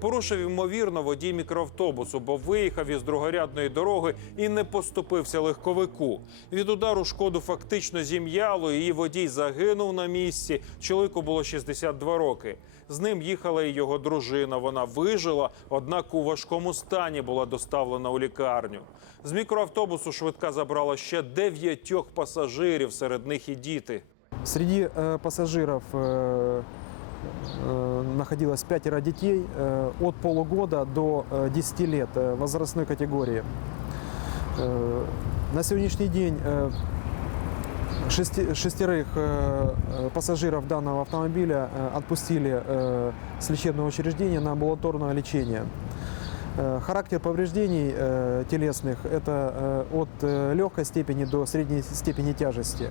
Порушив ймовірно водій мікроавтобусу, бо виїхав із другорядної дороги і не поступився легковику. Від удару шкоду фактично зім'яло. Її водій загинув на місці. Чоловіку було 62 роки. З ним їхала і його дружина. Вона вижила, однак у важкому стані була доставлена у лікарню. З мікроавтобусу швидка забрала ще дев'ятьох пасажирів, серед них і діти. Среди э, пассажиров э, э, находилось пятеро детей э, от полугода до э, 10 лет э, возрастной категории. Э, на сегодняшний день э, шестерых э, э, пассажиров данного автомобиля э, отпустили э, с лечебного учреждения на амбулаторное лечение. Э, Характер повреждений э, телесных – это э, от э, легкой степени до средней степени тяжести.